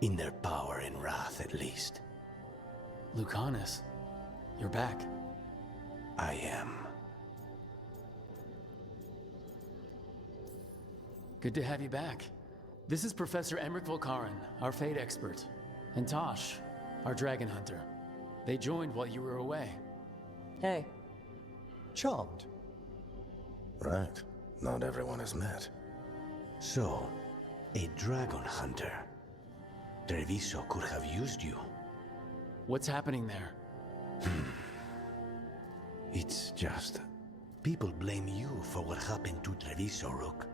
In their power and wrath, at least. Lucanus, you're back. I am. Good to have you back. This is Professor Emmerich Volkaren, our Fate expert, and Tosh, our dragon hunter. They joined while you were away. Hey. Charmed. Right. Not everyone has met. So, a dragon hunter. Treviso could have used you. What's happening there? It's just... people blame you for what happened to Treviso, Rook.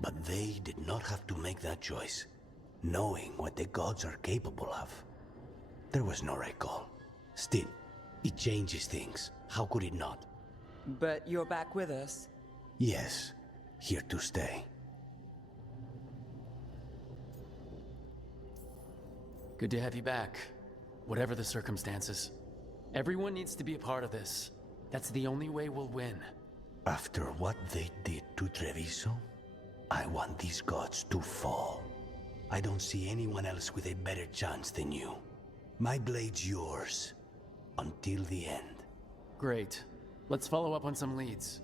But they did not have to make that choice, knowing what the gods are capable of. There was no right call. Still, it changes things. How could it not? But you're back with us? Yes, here to stay. Good to have you back, whatever the circumstances. Everyone needs to be a part of this. That's the only way we'll win. After what they did to Treviso, I want these gods to fall. I don't see anyone else with a better chance than you. My blade's yours. Until the end. Great. Let's follow up on some leads.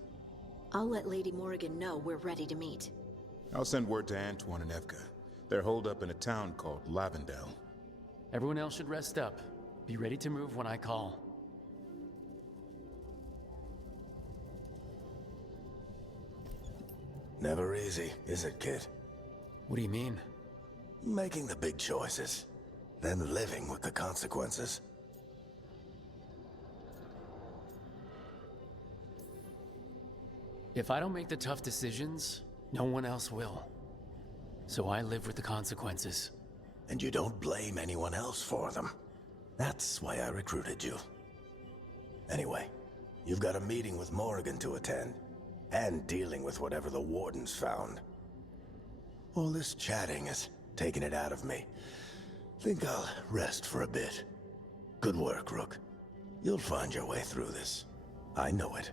I'll let Lady Morrigan know we're ready to meet. I'll send word to Antoine and Evka. They're holed up in a town called Lavendel. Everyone else should rest up. Be ready to move when I call. Never easy, is it, kid? What do you mean? Making the big choices, then living with the consequences. If I don't make the tough decisions, no one else will. So I live with the consequences. And you don't blame anyone else for them. That's why I recruited you. Anyway, you've got a meeting with Morrigan to attend, and dealing with whatever the Wardens found. All this chatting is taking it out of me. Think I'll rest for a bit. Good work, Rook. You'll find your way through this. I know it.